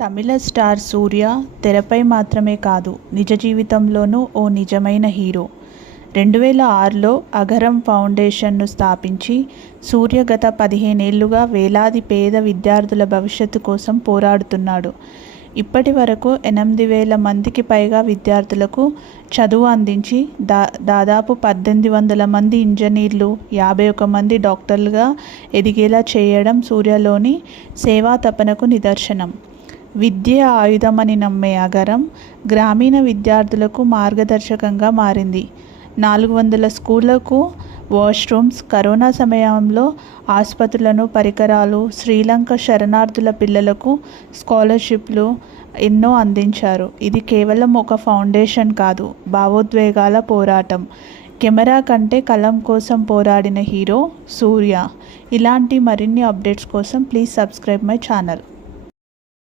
తమిళ star సూర్య తెరపై మాత్రమే కాదు నిజ జీవితంలోనూ ఓ నిజమైన హీరో. రెండు వేల ఆరులో అగరం ఫౌండేషన్ను స్థాపించి సూర్య గత పదిహేనేళ్ళుగా వేలాది పేద విద్యార్థుల భవిష్యత్తు కోసం పోరాడుతున్నాడు. ఇప్పటి వరకు ఎనిమిది వేల మందికి పైగా విద్యార్థులకు చదువు అందించి దా దాదాపు పద్దెనిమిది వందల మంది ఇంజనీర్లు యాభై ఒక మంది డాక్టర్లుగా ఎదిగేలా చేయడం సూర్యలోని సేవా తపనకు నిదర్శనం. విద్య ఆయుధమని నమ్మే అగరం గ్రామీణ విద్యార్థులకు మార్గదర్శకంగా మారింది. నాలుగు వందల స్కూళ్ళకు వాష్రూమ్స్ కరోనా సమయంలో ఆసుపత్రులను పరికరాలు శ్రీలంక శరణార్థుల పిల్లలకు స్కాలర్షిప్లు ఎన్నో అందించారు. ఇది కేవలం ఒక ఫౌండేషన్ కాదు భావోద్వేగాల పోరాటం. కెమెరా కంటే కలం కోసం పోరాడిన హీరో సూర్య. ఇలాంటి మరిన్ని అప్డేట్స్ కోసం ప్లీజ్ సబ్స్క్రైబ్ మై ఛానల్.